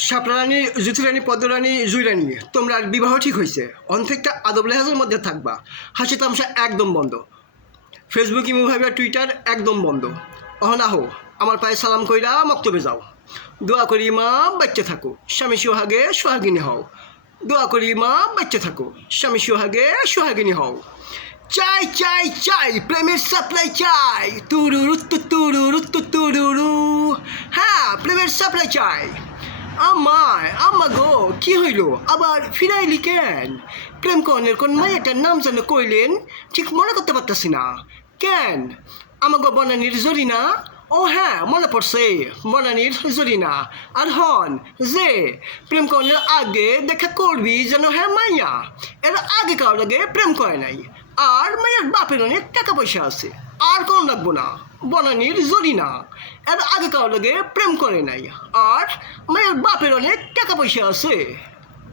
শাপলা জ্যোতিরানী পদ্মরানী জুইরানী তোমরা বিবাহ ঠিক হয়েছে অনথেকটা আদব লেহাজের মধ্যে থাকবা হাসি তামসা একদম বন্ধ ফেসবুক ইমো ভাইবা টুইটার একদম বন্ধ অহন আহো আমার পায়ে সালাম কইরা মক্তবে যাও দোয়া করি মা বাচ্চা থাকো স্বামী সোহাগে সোহাগিনী হও দোয়া করি মা বাচ্চা থাকো স্বামী সোহাগে সোহাগিনী হও চাই চাই চাই প্রেমের সাপ্লাই চাই তুরুরু হ্যাঁ প্রেমের সাপ্লাই চাই আম্মা গো কি হইল আবার ফিরাইলি কেন প্রেম কনের কোন মাইয়াটার নাম যেন কইলেন ঠিক মনে করতে পারতাছি না কেন আমাগো বনানীর জরিনা ও হ্যাঁ মনে পড়ছে বনানীর জরিনা আর হন যে প্রেম কনের আগে দেখা করবি যেন হ্যাঁ মাইয়া এর আগে কারোর লাগে প্রেম করে নাই আর মাইয়ার বাপের অনেক টাকা পয়সা আছে আর কোন লাগবো না বনানীর জরিনা এর আগে কারোর লাগে প্রেম করে নাই আর মায়ের বাপের অনেক টাকা পয়সা আছে।